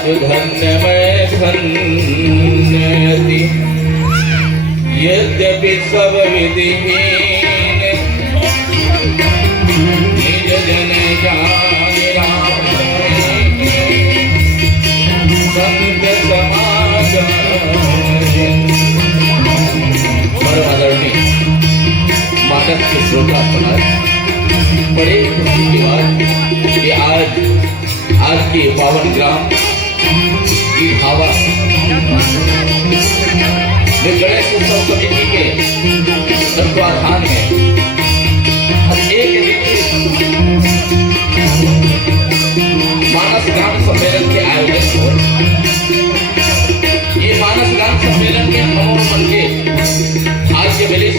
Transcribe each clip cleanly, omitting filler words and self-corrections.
आज धन्य मैं धन्यति यद्यपि सब विधिहीन निज जन जान राम संत समागम। आदरणीय मानस के श्रोता समाज, बड़े खुशी की बात कि आज के पावन ग्राम की भावा में गणेश उत्सव समिति के तत्वाधान में हर एक दिन मानस गान सम्मेलन के आयोजन हो। ये मानस गान सम्मेलन के मनोरमन के भाग्य मिले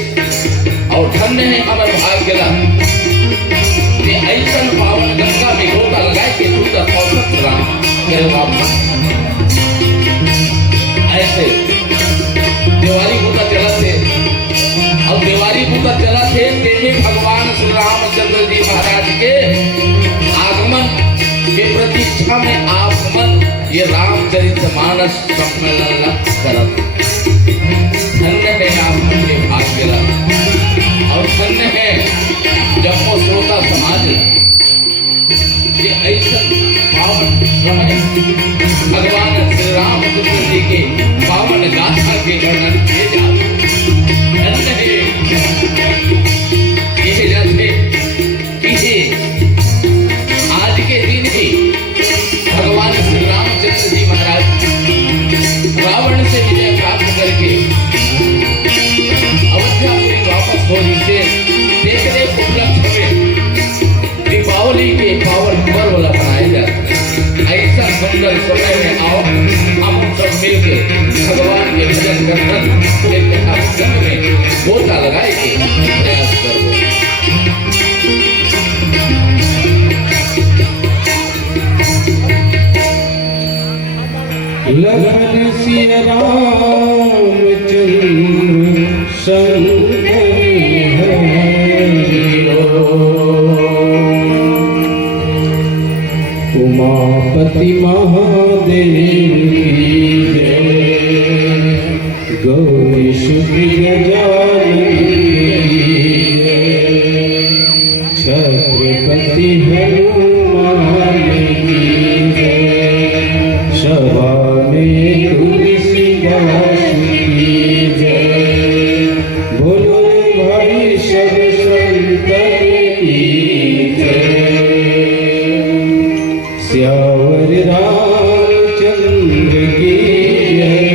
और धन्य है अमर भाग्य ऐसा पावन गंगा में गोता लगाए के सुंदर औसत राम ऐसे देवारी पूजा चला थे और देवारी पूजा चला थे तेरे भगवान श्री रामचंद्र जी महाराज के आगमन के प्रतीक्षा में आगमन ये रामचरितमानस सम्मेलन करत। धन्य है आपके भाग्य और धन्य है जम्मू श्रोता समाज ये ऐसा पावन समय भगवान श्री रामचंद्र जी के पावन गाथा के वर्णन किए जाते आज के दिन ही भगवान श्री रामचंद्र जी महाराज रावण से विजय प्राप्त करके अयोध्यापुरी वापस होने से देखने उपलक्ष्य में दीपावली के पावन पर्व मनाए जाते हैं। ऐसा सुंदर समय में आओ हम सब मिलकर भगवान के भजन कीर्तन के कथा संग में गोता लगाए के प्रयास करो। लखन सिया रामचंद्र संग उमापति महादेव की जय, गौरी शुक्र छत्रपति हनुमान की जय, सभा में तुलसीदास की जय, बोलो भाई सब संतन की जय। श्यावर रामचंद्र की जय,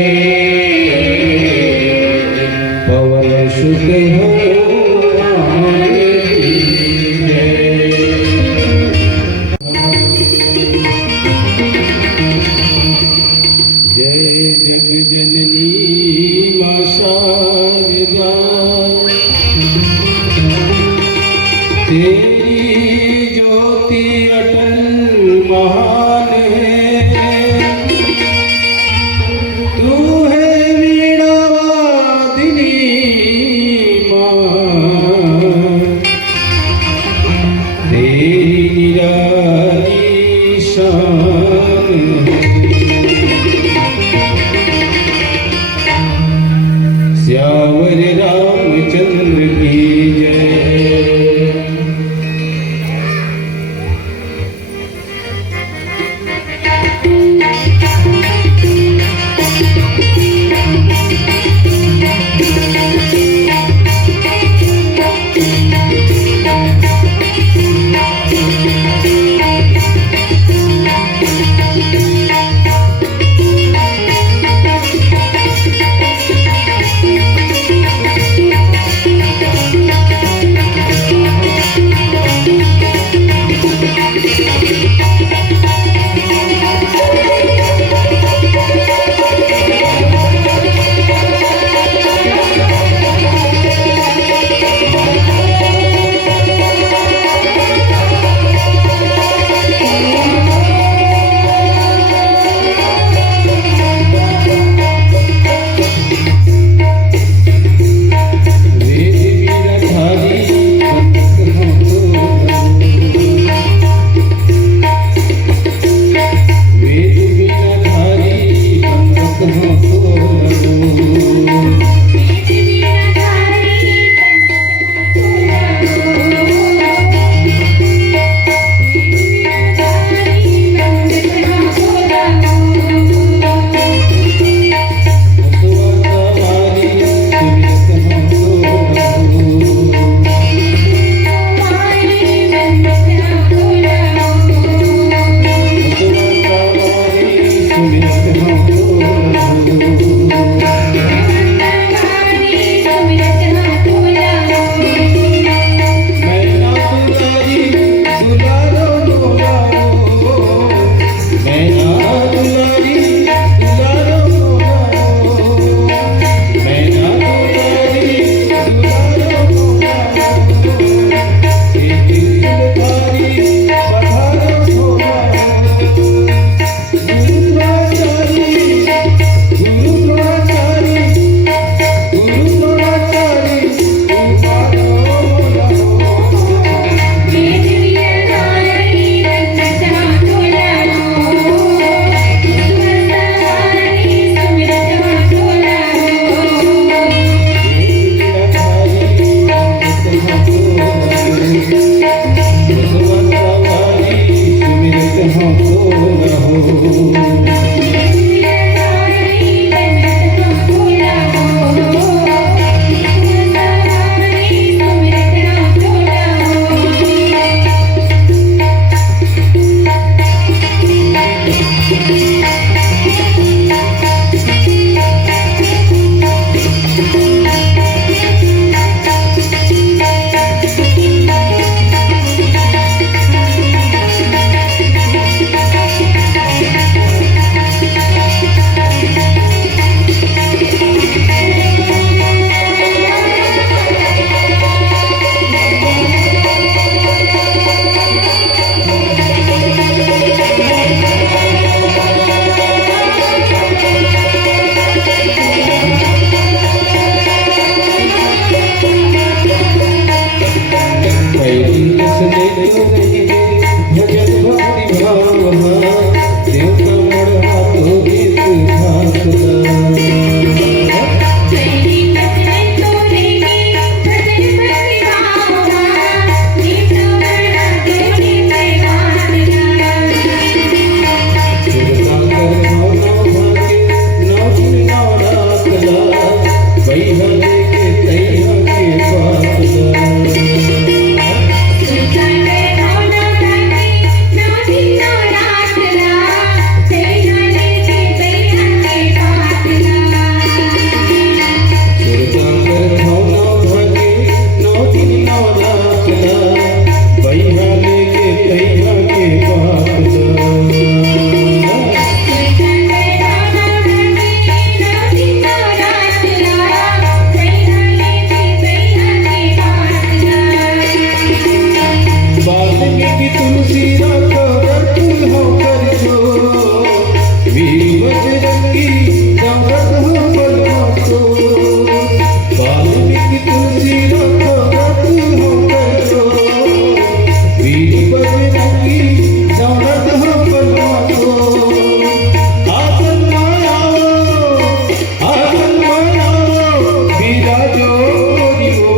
पवन सुत हनुमान की जय। जय जग जननी मां शारदा, तेरी ज्योति अटल महान है, तू है वीणावादिनी मां, तेरी निराली शान है। श्यावर रामचंद्र की जय। तुलसी राखो रख होकर जो वीर बजरंगी दौलत हो बलवा को वाल्मीकि तुलसी राखो रख होकर जो वीर बजरंगी दौलत हो बलवा को आसन मायाओ विराजो दियो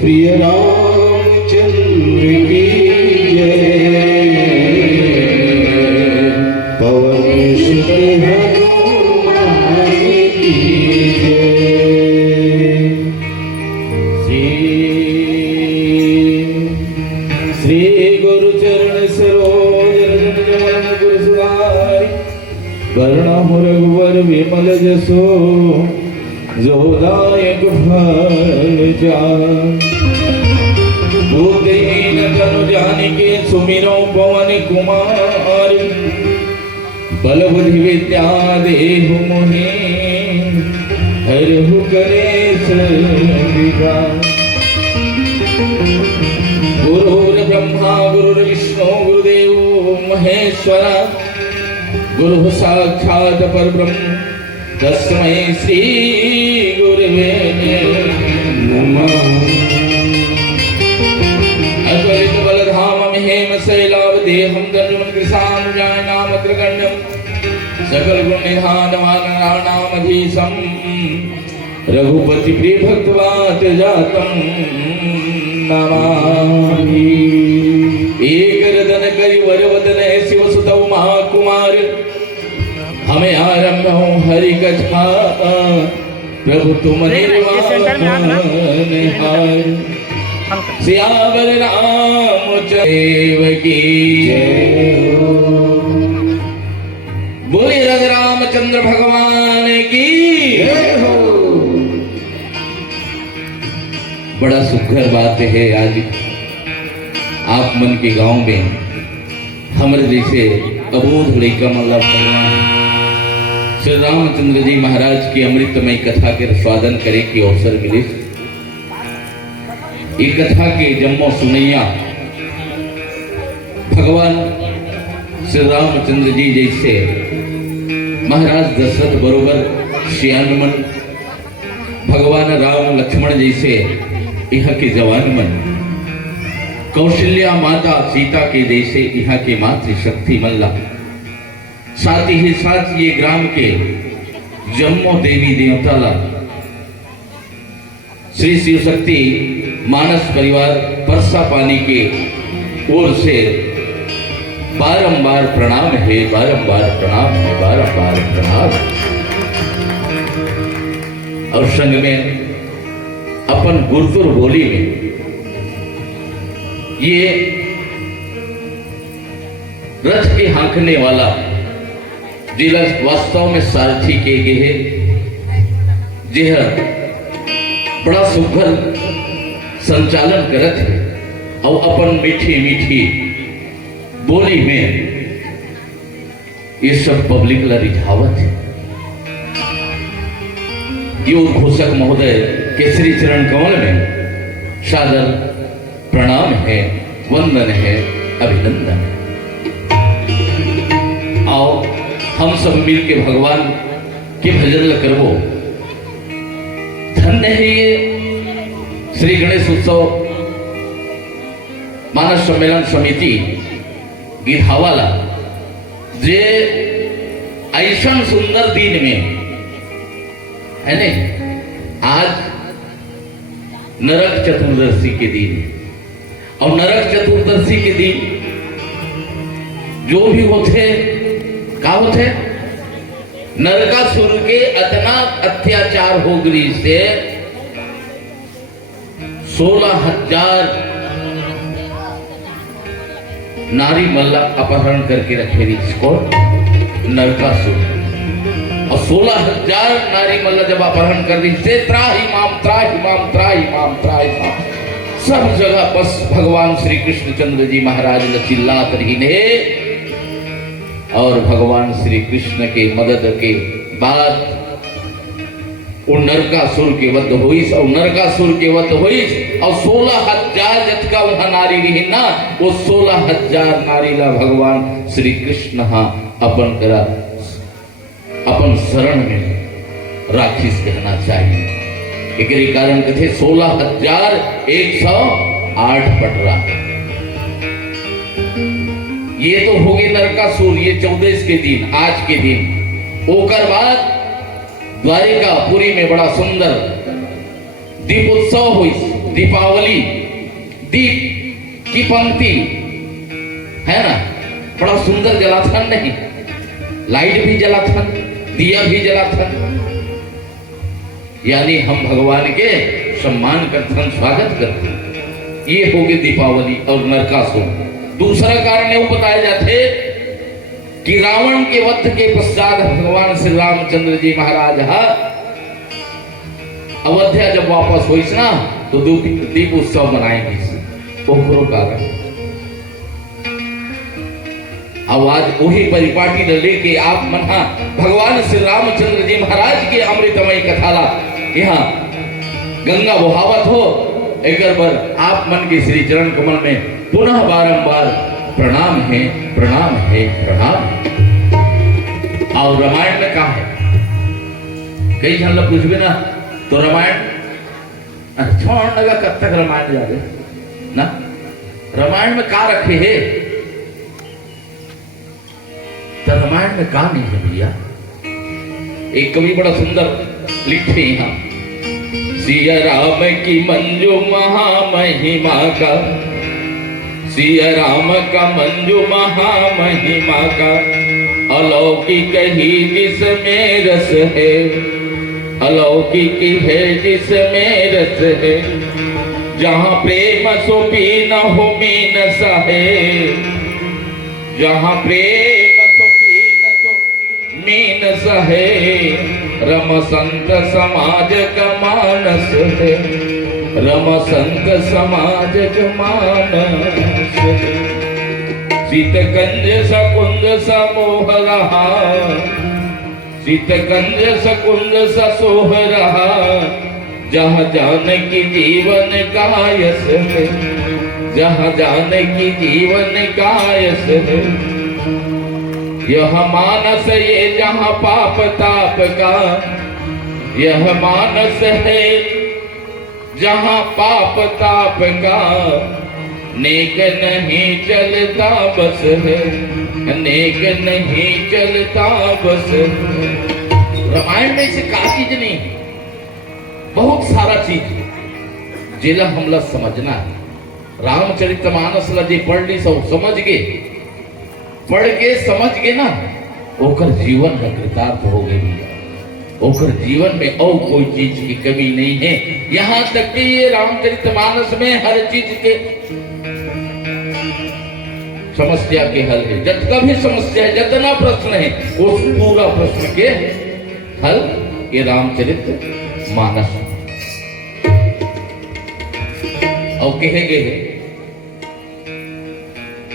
प्रिय रामचंद्र की जय, पवन सुत हनुमान की जय। श्री गुरु चरण सरोज रज गुरु सुधारि, वर्ण रघुवर विमल जसो जोदायक फल जान। बुद्धिहीन तनु जानिके सुमिरो पवन कुमार, बल बुद्धि विद्या देहु मोहि हरहु कलेश विकार। गुरुर्ब्रह्मा गुरुर्विष्णु गुरुदेवो महेश्वरा, गुरु साक्षात परब्रह्म तस्मै श्री गुरुवे नमः। अद्वैत बलधामं हेम शैलावदेहं दण्डवं कृशानुजायनामग्रगण्यं सकल गुण निधानमाननामधीशं रघुपति प्रिय भक्तवात जातं नमामि। एक रदन करि वर वदन शिव सुतौ महाकुमार हमें आरंभ हो हरि कथा प्रभु तुम निर्वाण सियावर रामचंद्र की जय हो। बोले रघु रामचंद्र भगवान की जय हो। बड़ा सुखर बात है आज आप मन के गांव में हमारे जैसे अबोध लड़का मतलब श्री रामचंद्र जी महाराज की अमृतमय कथा के स्वादन करे के अवसर मिले। ये कथा के जन्मो सुनैया भगवान श्री रामचंद्र जी जैसे महाराज दशरथ बरोबर श्यानमन भगवान राम लक्ष्मण जैसे यहाँ के जवान मन कौशल्या माता सीता के जैसे यहाँ के मातृशक्ति मल्ला साथ ही साथ ये ग्राम के जम्मो देवी देवताला श्री शिव शक्ति मानस परिवार परसा पानी के ओर से बारंबार प्रणाम है, बारंबार प्रणाम है, बारंबार प्रणाम। और संग में अपन गुरुतुर बोली में ये रथ के हाँकने वाला जिला वास्तव में सारथी के गे जेह बड़ा सुघर संचालन करत है और अपन मीठी मीठी बोली में ये सब पब्लिक ला रिझावत है। ये उद्घोषक महोदय केसरी चरण कमल में सादर प्रणाम है, वंदन है, अभिनंदन है। आओ हम सब मिल के भगवान के भजन करवो। धन्य है ये श्री गणेश उत्सव मानस सम्मेलन समिति गिधावाला जे ऐसा सुंदर दिन में है ने आज नरक चतुर्दशी के दिन और नरक चतुर्दशी के दिन जो भी होते का होते नरकासुर के इतना अत्याचार हो गई से 16,000 नारी मल्ला अपहरण करके रखे इसको नरकासुर। और 16,000 नारी मल्ला जब अपहरण कर दी से त्राही माम त्राही माम त्राही माम त्राही माम सब जगह बस भगवान श्री कृष्णचंद्र जी महाराज ने चिल्लात रही ने। और भगवान श्री कृष्ण के मदद के बाद वो नरकासुर के वध हुई और नरकासुर के वध हुई और 16,000 जतका वहां नारी रही ना वो 16,000 नारी ला भगवान श्री कृष्ण अपन करा अपन शरण में राखीस कहना चाहिए। एक कारण कथे 16,108 पटरा। ये तो हो गए नरकासुर, ये 14 के दिन आज के दिन। ओकर बाद द्वारिका पुरी में बड़ा सुंदर दीपोत्सव हुई। दीपावली दीप की पंक्ति है ना, बड़ा सुंदर जलाथन नहीं, लाइट भी जलाथन, दिया भी जलाथन। यानी हम भगवान के सम्मान करते स्वागत करते। ये हो गई दीपावली और नरकासुर। दूसरा कारण ये बताए जाते कि रावण के वध के पश्चात भगवान श्री रामचंद्र जी महाराज अयोध्या जब वापस हुई ना तो दीप उत्सव मनाएंगे। ओकरो कारण आज वही परिपाटी ने लेके आप मना भगवान श्री रामचंद्र जी महाराज के अमृतमय कथाला यहाँ गंगा बहावत हो। एक बार आप मन के श्री चरण कमल में पुनः बारंबार प्रणाम है, प्रणाम है, प्रणाम। और रामायण में कहा है, कई जन लोग पूछ भी ना तो रामायण छोड़ लगा कब तक रामायण जा रहे ना, रामायण में का रखे है, तो रामायण में का नहीं है भैया। एक कवि बड़ा सुंदर लिखे यहाँ, सिया राम की मंजू महामहिमा का, सिया राम का मंजू महामहिमा का, अलौकिक ही जिसमें रस है, अलौकिक है जिसमें रस है, जहाँ प्रेम सो पीन हो मीन सहे, जहाँ प्रेम सो पीन तो मीन सहे, रम संत समाज का मानस है, रम संत समाज का मानस है। सीतकंज सकुंज समोह रहा, सीतकंज सकुंज सोह रहा, जहाँ जानकी जीवन कायस है, जहाँ जानकी जीवन कायस है। यह मानस ये जहाँ पाप ताप का, यह मानस है जहाँ पाप ताप का, नेक नहीं चलता बस है, नेक नहीं चलता बस है। रामायण में से का चीज नहीं, बहुत सारा चीज जिला हमला समझना है। रामचरितमानस ला जे पढ़ ली सब समझ गए, पढ़ के समझ गए ना, ओकर जीवन का कृतार्थ हो गई, ओकर जीवन में और कोई चीज की कमी नहीं है। यहाँ तक कि ये रामचरितमानस में हर चीज के समस्या के हल है, जितना भी समस्या है, जितना प्रश्न है, उस पूरा प्रश्न के हल ये रामचरितमानस। और कहे गए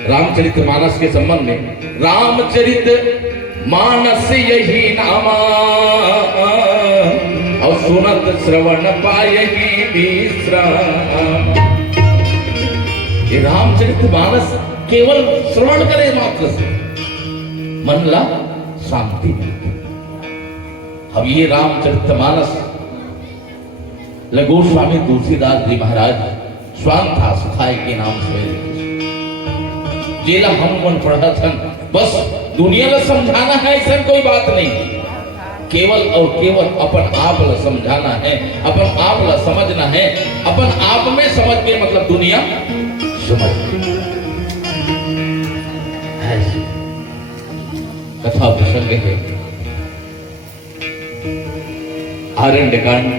रामचरितमानस के संबंध में, रामचरित मानस यही नामा, और सुनत श्रवण पायहि विश्राम। ये रामचरितमानस केवल श्रवण करे मात्र से मन ला शांति मिलती। अब ये रामचरितमानस गोस्वामी तुलसीदास जी महाराज स्वांथा सुखाय के नाम से जेला हम मन पढ़ा था, बस दुनिया ला समझाना है, ऐसा कोई बात नहीं, केवल और केवल अपन आप ला समझाना है, अपन आप ला समझना है, अपन आप में समझ के मतलब दुनिया समझ। कथा प्रसंग है आरण्यकांड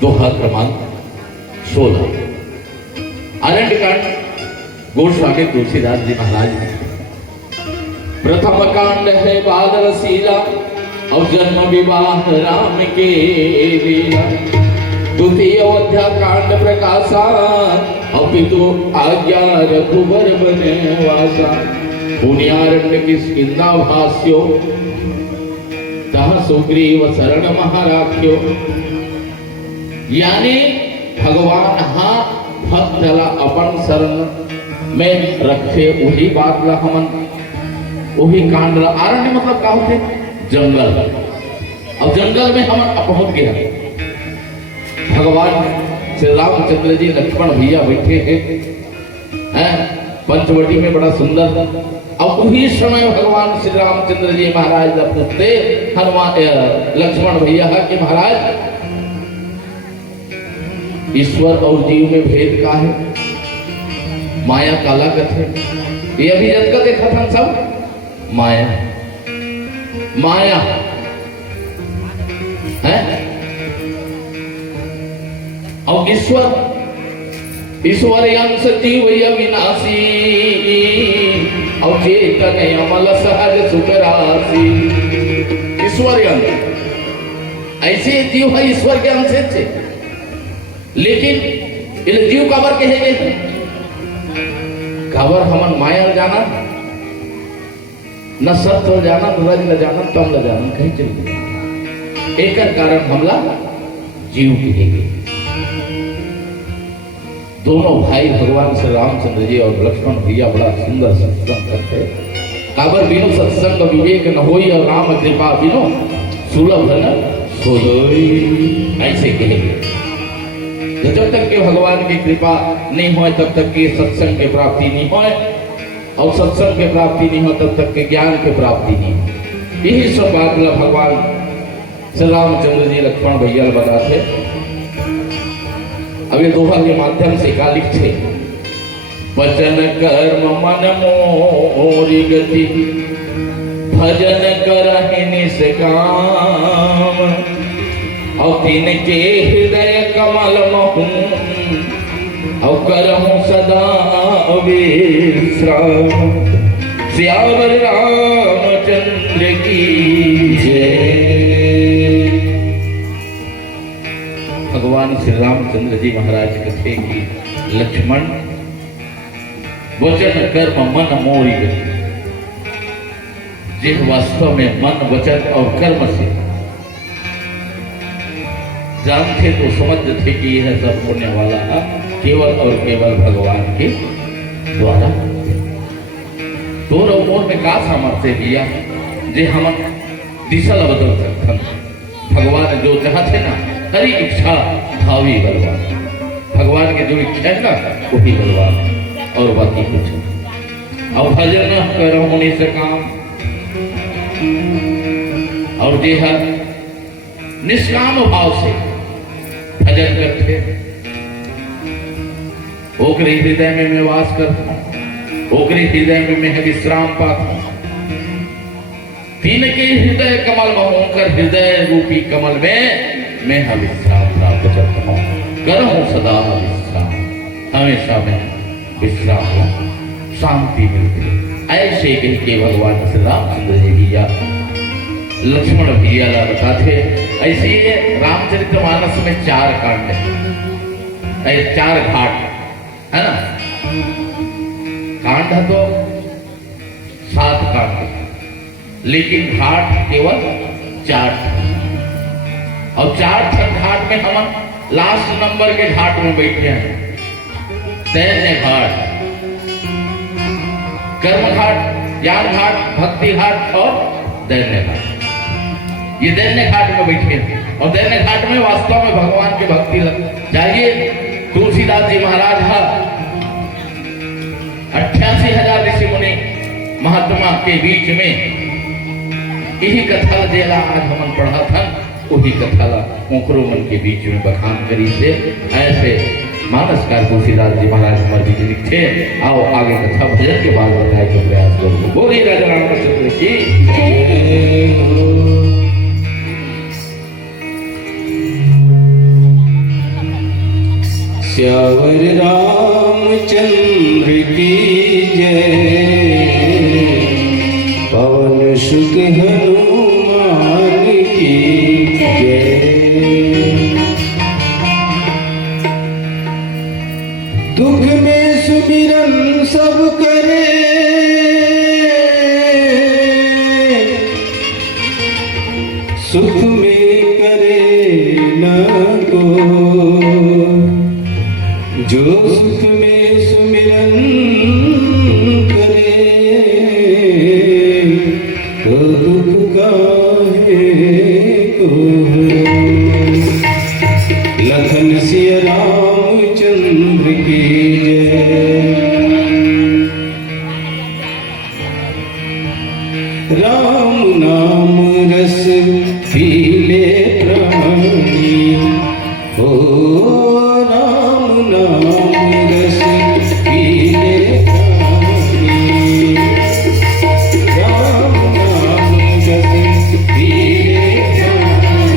दोहा क्रमांक 16। आरण्यकांड गोस्वामी तुलसीदास जी महाराज। प्रथम कांड है बाल रसीला और जन्म विवाह राम के लीला। द्वितीय अयोध्या कांड प्रकाशन और पितु आज्ञा रघुवर बनवासा। पुण्यारण्य किष्किंधा भाष्यो तह सुग्रीव शरण महाराख्यो। यानी भगवान हाँ भक्त ला अपन शरण में रखे, वही बात ला हमन, वही कांड ला। आरण्य मतलब क्या होते? जंगल। अब जंगल में हम पहुंच गए, भगवान श्री रामचंद्र जी लक्ष्मण भैया बैठे हैं पंचवटी में, बड़ा सुंदर। अब उसी समय भगवान श्री रामचंद्र जी महाराज पूछते हनुमान लक्ष्मण भैया कि महाराज ईश्वर और जीव में भेद का है, माया काला कथे। ये अभी जग का देखा था सब माया माया है। और ईश्वर अंश जीव अविनाशी और चेतन अमल सहज सुखराशि। ईश्वर अंश ऐसे जीव है, ईश्वर के अंश से, लेकिन इले जीव काबर कहे गए, काबर हमन माया जाना न सत्य जाना न रज न जाना तम न जाना कहीं चल गए। एक कारण हमला जीव कहे गए। दोनों भाई भगवान श्री रामचंद्र जी और लक्ष्मण भैया बड़ा सुंदर सत्संग करते। काबर बिनु सत्संग विवेक न होई और राम कृपा बिनु सुलभ न सोई। ऐसे कहेंगे तो जब तक के भगवान की कृपा नहीं हो तब तक के सत्संग की प्राप्ति नहीं हो, और सत्संग की प्राप्ति नहीं हो तब तक के ज्ञान की प्राप्ति नहीं हो। यही सब बात भगवान श्री रामचंद्र जी लक्ष्मण भैया बताते। अब ये दोहा के माध्यम से का लिखते, वचन कर्म मन मोरी गति भजन करहि निष्काम, और तिनके हृदय कमल महू और करहु सदा विश्राम। सियावर रामचंद्र की जय। भगवान श्री रामचंद्र जी महाराज कहते कि लक्ष्मण वचन कर्म मन मोरी गति, जिन वास्तव में मन वचन और कर्म से जानते तो समझते थे कि यह सब होने वाला है केवल और केवल भगवान के द्वारा। दोनों मोर में का सामर्थ्य दिया जे हम दिशा बदल सकते। भगवान जो चाहते ना हरी इच्छा भावी बलवान, भगवान के जो इच्छा है ना वही बलवान, और बाकी कुछ। और भजन करो होने से काम, और देह निष्काम भाव से भजन करते। ओकरे हृदय में मैं वास करता हूं, ओकरे हृदय में मैं विश्राम पाता हूं। तीन के हृदय कमल में होकर हृदय रूपी कमल में मैं विश्राम प्राप्त करता हूं। करहूं सदा विश्राम, हमेशा मैं विश्राम हूं, शांति मिलती है। ऐसे कह के भगवान श्री रामचंद्र जी भैया लक्ष्मण भैया बताते। ऐसे ही रामचरितमानस में 4 कांड है, 4 घाट है ना। कांड तो 7 कांड, लेकिन घाट केवल 4। और 4 घाट में हम लास्ट नंबर के घाट में बैठे हैं। दैन्य घाट, कर्म घाट, ज्ञान घाट, भक्ति घाट और दैन्य घाट। ये दैन्य घाट में बैठे हैं, और दैन्य घाट में वास्तव में भगवान की भक्ति चाहिए। तुलसीदास जी महाराज का 88,000 ऋषि मुनि महात्मा के बीच में यही कथा जेला आज हम पढ़ा था, वही कथा ओकरो मन के बीच में बखान करी से। ऐसे मानसकार तुलसीदास जी महाराज हमारे बीच लिखे। आओ आगे कथा भजन के बाद बताए के प्रयास करो। बोलिए राजा रामचंद्र की श्यावर रामचंद्र की जय, पवन सुत हनुमान की जय। दुख में सुमिरन सब करे, सुख में करे न को। जो सुख में सुमिरन करे, तो दुख काहे को। लखन सिया रामचंद्र की जय। राम नाम रस पीले प्राणी, ओ राम नाम रस पीले प्राणी। राम नाम रस पीले प्राणी।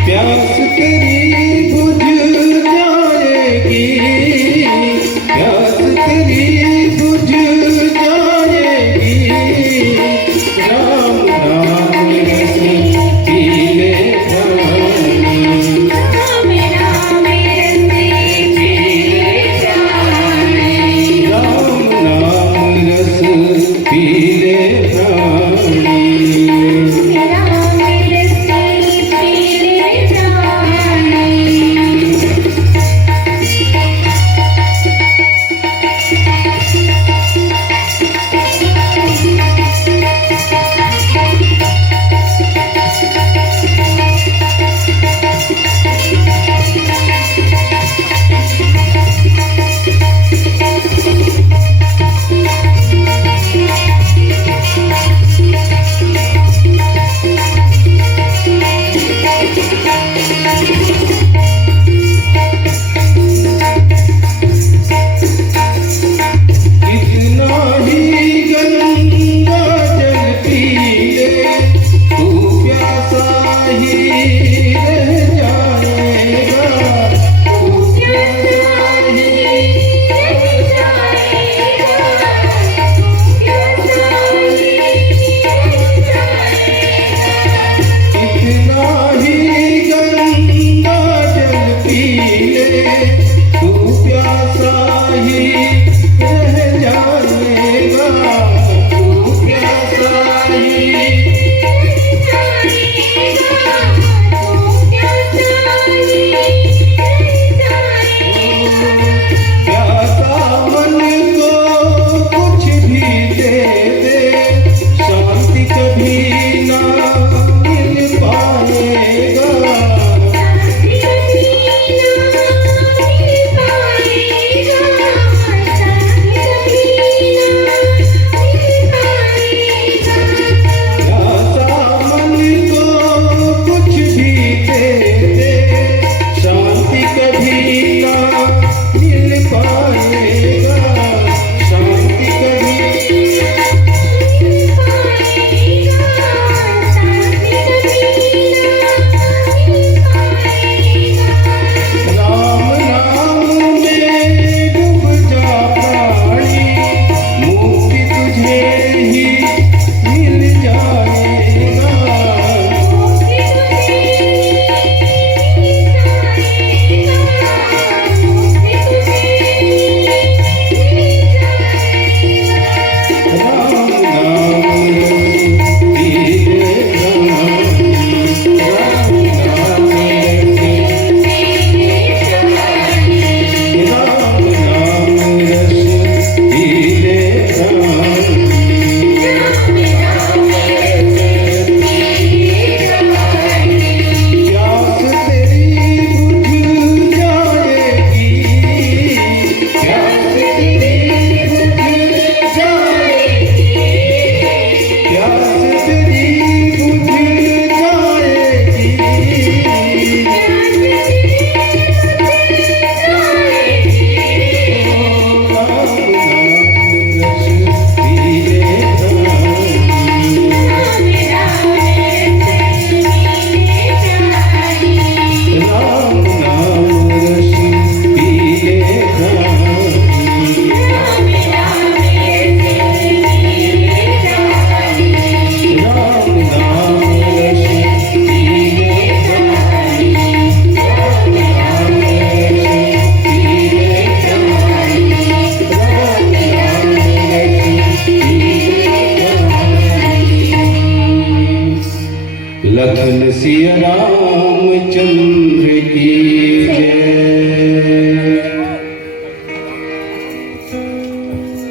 प्यास तेरी बुझ जाएगी,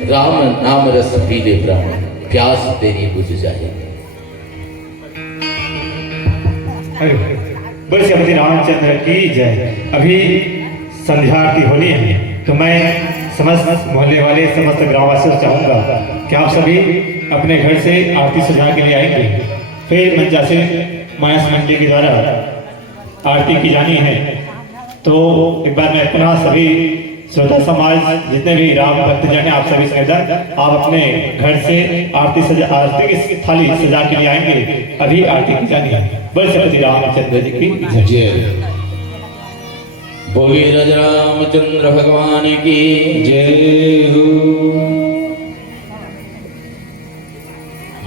राम नाम रस पी ले प्राण, प्यास तेरी बुझ जाए। बोल श्रीमती रामचंद्र की जय। अभी संध्या आरती होनी है, तो मैं समस्त मोहल्ले वाले समस्त ग्रामवासियों से चाहूँगा कि आप सभी अपने घर से आरती सजा के लिए आएंगे। फिर मंचा से मानस मंडली के द्वारा आरती की जानी है। तो एक बार मैं पुनः सभी श्रोता समाज जितने भी राम भक्तजन हैं, आप सभी से आप अपने घर से आरती की थाली सजा के लिए आएंगे। अभी आरती की जानी है। बोल श्रीमती रामचंद्र जी की जय। बोलिए राजा रामचंद्र भगवान की जय हो।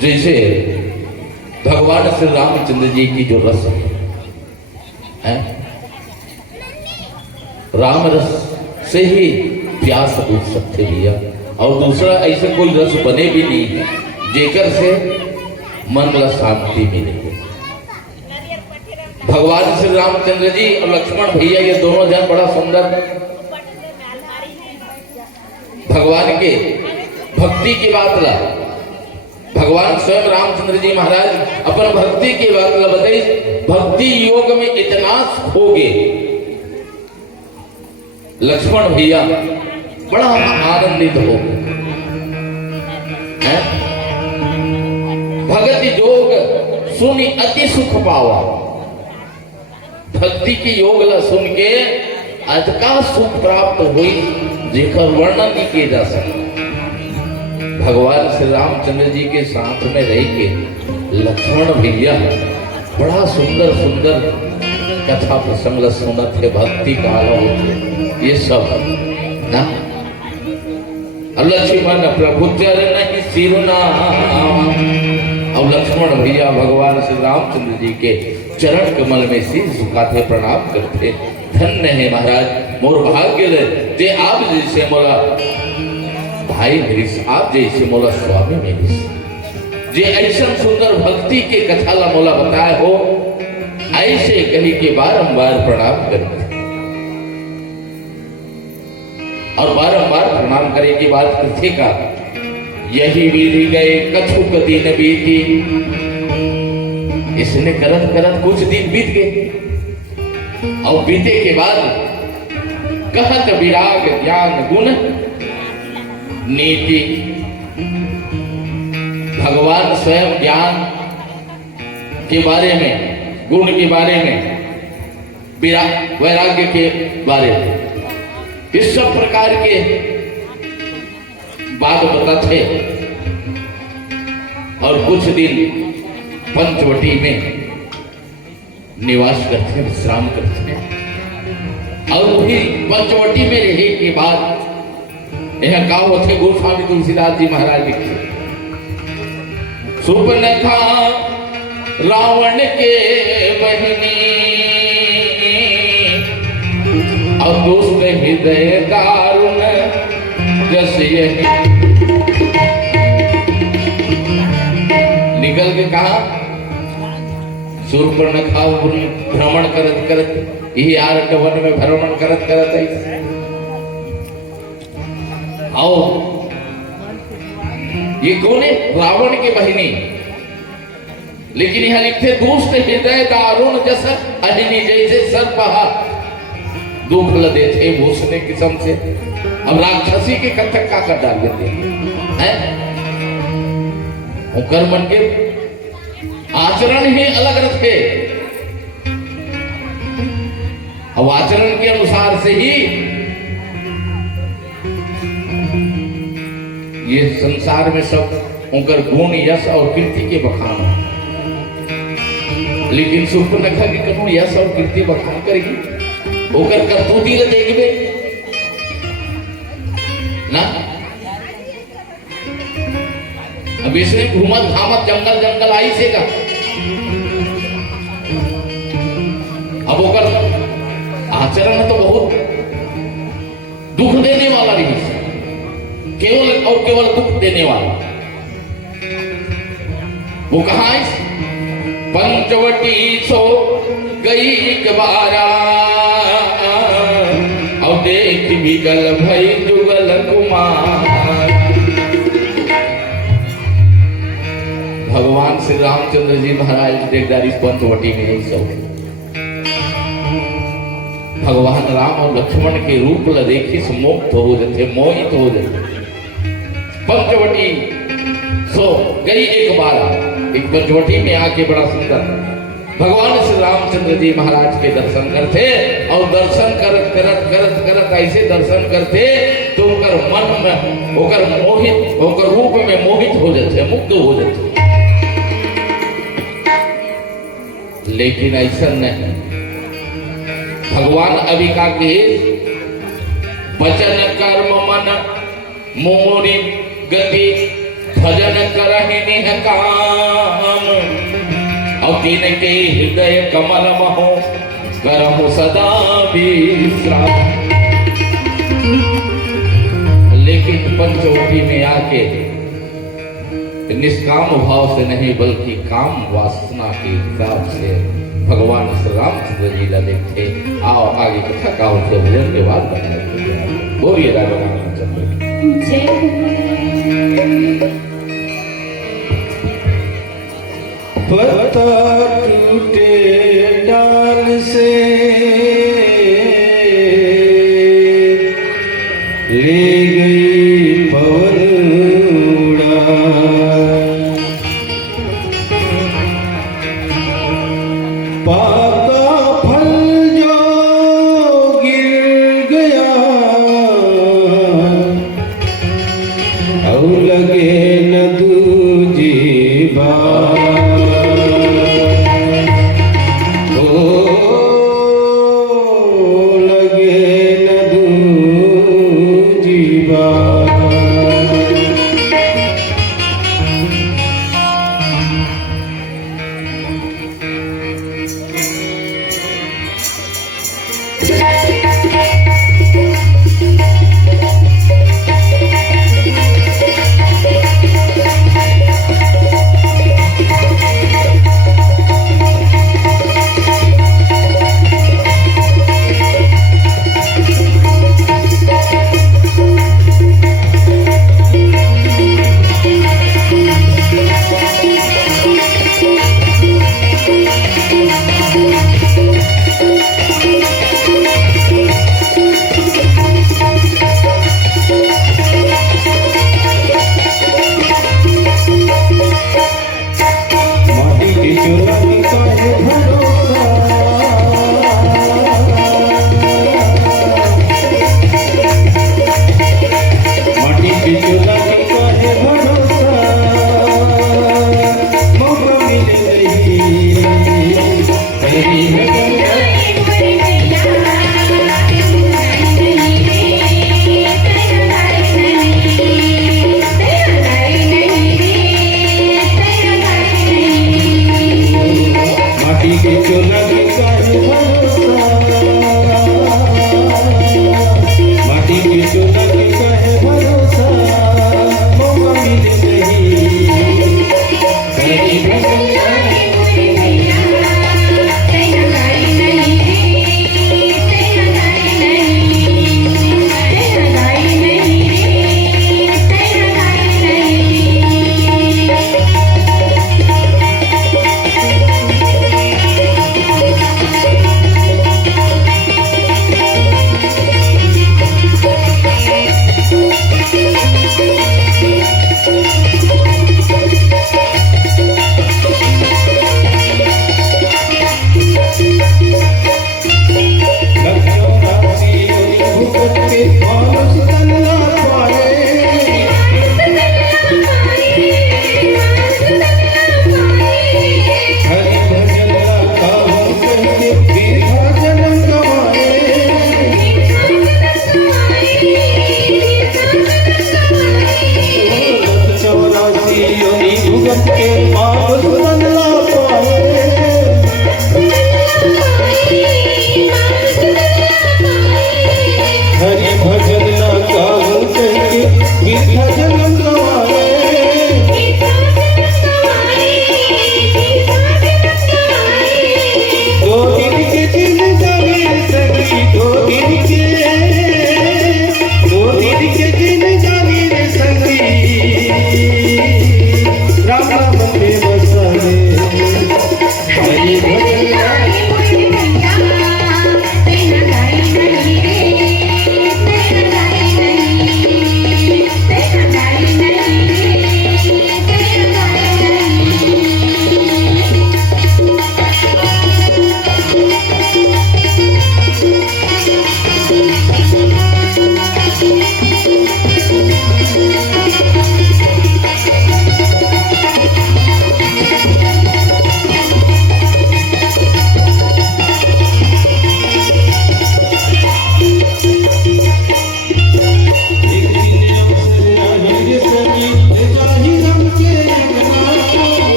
जैसे भगवान श्री रामचंद्र जी की जो रस है, राम रस से ही प्यास बुझ सकते भैया, और दूसरा ऐसे कोई रस बने भी नहीं है जेकर से मन ला शांति मिले। भगवान श्री रामचंद्र जी और लक्ष्मण भैया ये दोनों जन बड़ा सुंदर भगवान के भक्ति की बात ला, भगवान स्वयं रामचंद्र जी महाराज अपन भक्ति की बात ला बताई। भक्ति योग में इतना खो गए लक्ष्मण भैया, बड़ा आनंदित हो हैं? भगत योग सुनि अति सुख पावा। भक्ति की योग ला सुन के अतका सुख प्राप्त हुई जेकर वर्णन नहीं किए जा सकता। भगवान श्री रामचंद्र जी के साथ में रह के लक्ष्मण भैया बड़ा सुंदर सुंदर कथा प्रसंग सुनत है, भक्ति का होते ये सब ना। लक्ष्मण प्रभु चरण सिरनाम, और लक्ष्मण भैया भगवान श्री रामचंद्र जी के चरण कमल में सिर झुकाते प्रणाम करते। धन्य है महाराज, मोर भाग्य ले जे आप जैसे मोला भाई मेरी, आप जैसे मोला स्वामी मेरी, जे ऐसा सुंदर भक्ति के कथा ला मोला बताए हो, ऐसे कही के बारंबार प्रणाम करते और बारंबार प्रणाम करे की बात करते का। यही विधि गए कछुक दिन बीती, इसने करत करत कुछ दिन बीत गए, और बीते के बाद कहत विराग ज्ञान गुण नीति। भगवान स्वयं ज्ञान के बारे में, गुण के बारे में, वैराग्य के बारे में, इस सब प्रकार के बात बताते। और कुछ दिन पंचवटी में निवास करते, विश्राम करते, और वही पंचवटी में रहने के बाद यह गांव होते गोस्वामी तुलसीदास जी महाराज लिखे। सुपनखा रावण के बहिनी, और दुष्ट हृदय दारुण जस यही। निकल के कहा शूर्पणखा भ्रमण करत करत, यही आरण्य वन में भ्रमण करत करत है। आओ ये कौन है? रावण की बहिनी। लेकिन यहां लिखते दुष्ट हृदय दारुण जस अहिनी, जैसे सर्पहा दुख ल देते भूषणे किस्म से। अब राक्षसी के कथक का कर डाल देते हैं। कर्मन के आचरण ही अलग रखे, अब आचरण के अनुसार से ही ये संसार में सब उनकर गुण यश और कीर्ति के बखान है। लेकिन शूर्पणखा की कनु यश और कीर्ति बखान करेगी, ओकर करतूती ल देखबे ना। अब इसने घूमत घामत जंगल जंगल आई से का, अब ओकर आचरण तो बहुत दुख देने वाला रही, केवल और केवल दुख देने वाला। वो कहा है पंचवटी सो गई कबारा, और देख बिगल भई जुगल कुमार। भगवान श्री रामचंद्र जी महाराज देखदारी पंचवटी में ही सो भगवान राम और लक्ष्मण के रूप ला देखी से मुक्त हो जाते, मोहित हो जाते। पंचवटी सो गई एक बार, एक पंचवटी में आके बड़ा सुंदर भगवान श्री रामचंद्र जी महाराज के दर्शन करते और दर्शन करत करत करत करत ऐसे दर्शन करते तो उनकर मन में ओकर मोहित ओकर रूप में मोहित हो जाते, मुग्ध हो जाते। लेकिन ऐसा नहीं, भगवान अभी का के वचन कर्म मन मोरी गति भजन करहि निह काम और तीन के हृदय कमल महो करहु सदा विश्राम। लेकिन पंचवटी में आके निष्काम भाव से नहीं बल्कि काम वासना के हिसाब से भगवान श्री रामचंद्र जी ला देखते। आओ आगे कथा का उनसे भजन के बाद बताएंगे। बोलिए राजा रामचंद्र। पत्ता टूटे डाल से ले गई पवन उड़ा, पाका फल जो गिर गया और लगे न दूजी बार। लगे न दूजी बार।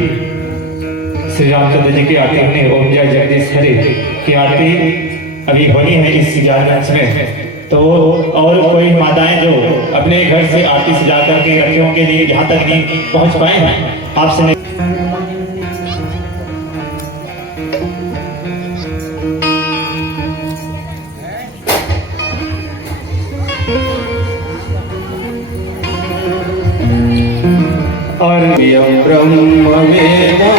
श्री रामचंद्र जी की आरती हमने ओम जय जगदीश हरे की आरती अभी होनी है इस मंच में। तो और कोई माताएं जो अपने घर से आरती सजा करके रखे होंगे, नहीं यहाँ तक नहीं पहुँच पाए हैं, आपसे और ब्रह्म वेदा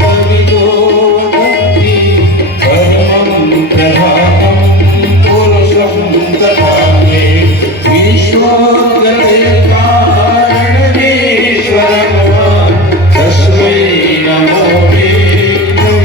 कविदो भक्ति परमं प्रधानं पुरुषं ददामि विश्वोत्पत्तेः कारणमीश्वरं तस्मै नमो विघ्नविनाशाय।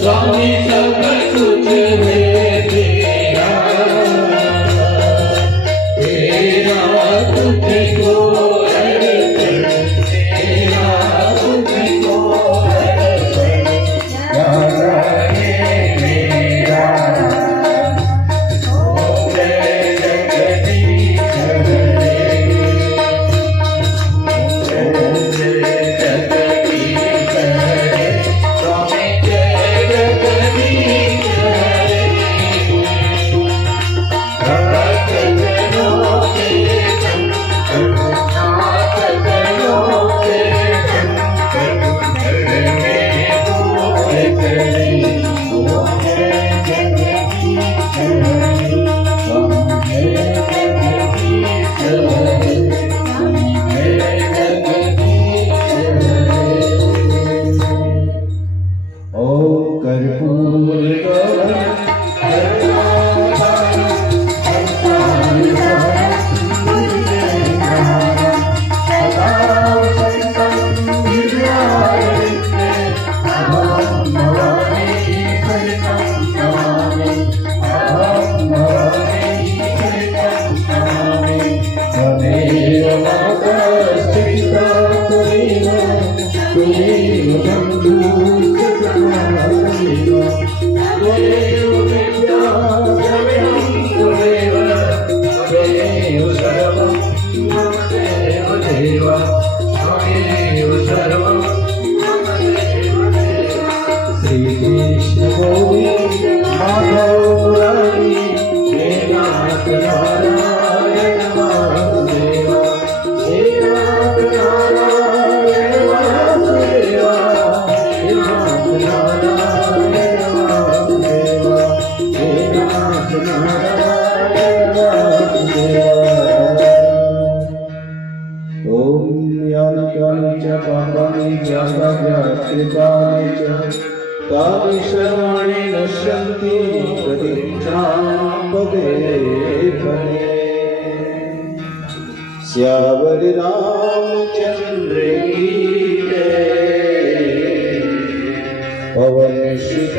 स्वामी सब कुछ है तेरा, तेरा तुझको अर्पण, तेरा तुझको अर्पण, प्यारा है मेरा। ओम जय जगदीश हरे, ओम जय जगदीश हरे, स्वामी जय जगदीश हरे। भक्तजनों के संकट, भक्तजनों के संकट हरने को करे। ओम जय जगदीश हरे, स्वामी जय जगदीश हरे, स्वामी जय जगदीश हरे। ओम कर्पूर गौरम करुणाकरं संसारसारं भुजगेन्द्रहारं सदा वसन्तं हृदयारविन्दे अहं भवानी सहितं नमामि, अहं भवानी सहितं नमामि। त्वमेव माता स्थिता त्वमेव, त्वमेव बन्धुश्च सहायः, त्वमेव विद्या द्रविणं त्वमेव, त्वमेव सर्वं मम देव देव, त्वमेव सर्वं मम देव देव। श्रीकृष्ण गोविन्द माधव मुरारी, हे नाथ नारायण वासुदेव, हे नाथ नारायण वासुदेव, हे नाथ नारायण वासुदेव, हे नाथ नारायण वासुदेव। ओम यानि यानि च पापानि जाताव्याकृतानि च तानि सर्वाणि नश्यन्ति प्रतिक्षां पदे पदे। श्यावर रामचंद्र की जय, पवन सुत